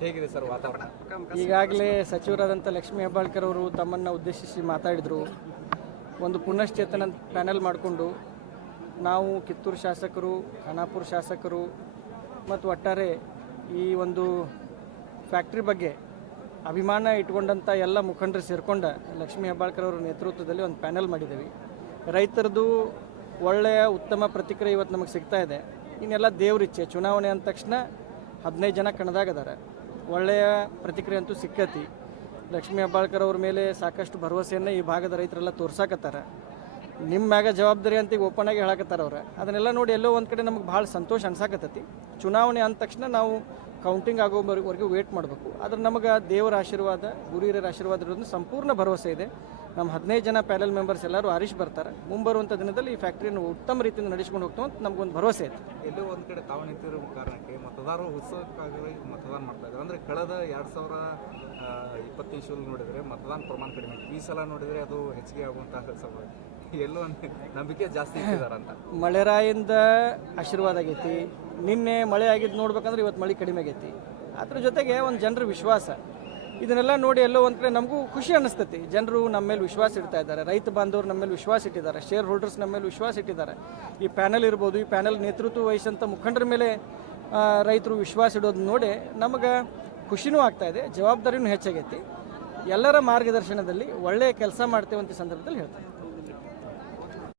ಹೇಗಿದೆ ಸರ್ ವಾತಾವರಣ? ಈಗಾಗಲೇ ಸಚಿವರಾದಂಥ ಲಕ್ಷ್ಮೀ ಹೆಬ್ಬಾಳ್ಕರ್ ಅವರು ತಮ್ಮನ್ನು ಉದ್ದೇಶಿಸಿ ಮಾತಾಡಿದರು. ಒಂದು ಪುನಶ್ಚೇತನ ಪ್ಯಾನೆಲ್ ಮಾಡಿಕೊಂಡು ನಾವು ಕಿತ್ತೂರು ಶಾಸಕರು, ಖಾನಾಪುರ ಶಾಸಕರು ಮತ್ತು ಒಟ್ಟಾರೆ ಈ ಒಂದು ಫ್ಯಾಕ್ಟ್ರಿ ಬಗ್ಗೆ ಅಭಿಮಾನ ಇಟ್ಕೊಂಡಂಥ ಎಲ್ಲ ಮುಖಂಡರು ಸೇರಿಕೊಂಡ ಲಕ್ಷ್ಮೀ ಹೆಬ್ಬಾಳ್ಕರ್ ಅವರ ನೇತೃತ್ವದಲ್ಲಿ ಒಂದು ಪ್ಯಾನೆಲ್ ಮಾಡಿದ್ದೀವಿ. ರೈತರದು ಒಳ್ಳೆಯ ಉತ್ತಮ ಪ್ರತಿಕ್ರಿಯೆ ಇವತ್ತು ನಮಗೆ ಸಿಗ್ತಾ ಇದೆ. ಇನ್ನೆಲ್ಲ ದೇವ್ರಿಚ್ಛೆ, ಚುನಾವಣೆ ಅಂದ ತಕ್ಷಣ 15 ಜನ ಕಣದಾಗದಾರೆ. ಒಳ್ಳೆಯ ಪ್ರತಿಕ್ರಿಯೆ ಅಂತೂ ಸಿಕ್ಕತಿ. ಲಕ್ಷ್ಮೀ ಹೆಬ್ಬಾಳ್ಕರ್ ಅವ್ರ ಮೇಲೆ ಸಾಕಷ್ಟು ಭರವಸೆಯನ್ನು ಈ ಭಾಗದ ರೈತರೆಲ್ಲ ತೋರ್ಸಾಕತ್ತಾರೆ. ನಿಮ್ಮ ಮ್ಯಾಗ ಜವಾಬ್ದಾರಿ ಅಂತ ಈಗ ಓಪನ್ ಆಗಿ ಹೇಳಕತ್ತಾರೆ ಅವ್ರು. ಅದನ್ನೆಲ್ಲ ನೋಡಿ ಎಲ್ಲೋ ಒಂದು ಕಡೆ ನಮಗೆ ಭಾಳ ಸಂತೋಷ ಅನ್ಸಾಕತ್ತೈತಿ. ಚುನಾವಣೆ ಅಂದ ತಕ್ಷಣ ನಾವು ಕೌಂಟಿಂಗ್ ಆಗೋವರೆಗೂ ವೇಟ್ ಮಾಡಬೇಕು. ಆದ್ರೆ ನಮಗೆ ದೇವರ ಆಶೀರ್ವಾದ, ಗುರುಹಿರಿಯರ ಆಶೀರ್ವಾದ ಇರೋದು ಸಂಪೂರ್ಣ ಭರವಸೆ ಇದೆ. ನಮ್ಮ 15 ಜನ ಪ್ಯಾನೆಲ್ ಮೆಂಬರ್ಸ್ ಎಲ್ಲರೂ ಆರಿಸಿ ಬರ್ತಾರೆ. ಮುಂಬರುವಂಥ ದಿನದಲ್ಲಿ ಈ ಫ್ಯಾಕ್ಟ್ರಿಯನ್ನು ಉತ್ತಮ ರೀತಿಯಿಂದ ನಡೆಸ್ಕೊಂಡು ಹೋಗ್ತೀವಿ ಅಂತ ನಮಗೊಂದು ಭರವಸೆ ಇದೆ. ಎಲ್ಲೋ ಒಂದು ಕಡೆ ತಾವು ನಿಂತಿರೋ ಕಾರಣಕ್ಕೆ ಮತದಾರರು ಉತ್ಸವಕ್ಕಾಗಿ ಮತದಾನ ಮಾಡ್ತಾ ಇದ್ದಾರೆ. ಅಂದರೆ ಕಳೆದ 2020 ನೋಡಿದರೆ ಮತದಾನ ಪ್ರಮಾಣ ಕಡಿಮೆ, ಈ ಸಲ ನೋಡಿದರೆ ಅದು ಹೆಚ್ಚಿಗೆ ಆಗುವಂತಹ ಸಂಭವ. ಎಲ್ಲೋ ನಂಬಿಕೆ ಜಾಸ್ತಿ ಇಟ್ಟಿದ್ದಾರೆ ಅಂತ. ಮಳೆರಾಯಿಂದ ಆಶೀರ್ವಾದ ಆಗೈತಿ. ನಿನ್ನೆ ಮಳೆ ಆಗಿದ್ದು ನೋಡ್ಬೇಕಂದ್ರೆ ಇವತ್ತು ಮಳೆ ಕಡಿಮೆ ಆಗೈತಿ. ಅದ್ರ ಜೊತೆಗೆ ಒಂದು ಜನರ ವಿಶ್ವಾಸ, ಇದನ್ನೆಲ್ಲ ನೋಡಿ ಎಲ್ಲೋ ಒಂದು ಕಡೆ ನಮಗೂ ಖುಷಿ ಅನ್ನಿಸ್ತೈತಿ. ಜನರು ನಮ್ಮ ಮೇಲೆ ವಿಶ್ವಾಸ ಇಡ್ತಾ ಇದ್ದಾರೆ. ರೈತ ಬಾಂಧವರು ನಮ್ಮ ಮೇಲೆ ವಿಶ್ವಾಸ ಇಟ್ಟಿದ್ದಾರೆ. ಶೇರ್ ಹೋಲ್ಡರ್ಸ್ ನಮ್ಮ ಮೇಲೆ ವಿಶ್ವಾಸ ಇಟ್ಟಿದ್ದಾರೆ. ಈ ಪ್ಯಾನೆಲ್ ಇರ್ಬೋದು, ಈ ಪ್ಯಾನೆಲ್ ನೇತೃತ್ವ ವಹಿಸಂಥ ಮುಖಂಡರ ಮೇಲೆ ರೈತರು ವಿಶ್ವಾಸ ಇಡೋದು ನೋಡಿ ನಮಗೆ ಖುಷಿನೂ ಆಗ್ತಾಯಿದೆ, ಜವಾಬ್ದಾರಿನೂ ಹೆಚ್ಚಾಗೈತಿ. ಎಲ್ಲರ ಮಾರ್ಗದರ್ಶನದಲ್ಲಿ ಒಳ್ಳೆಯ ಕೆಲಸ ಮಾಡ್ತೇವೆ ಅಂತ ಸಂದರ್ಭದಲ್ಲಿ ಹೇಳ್ತಾರೆ.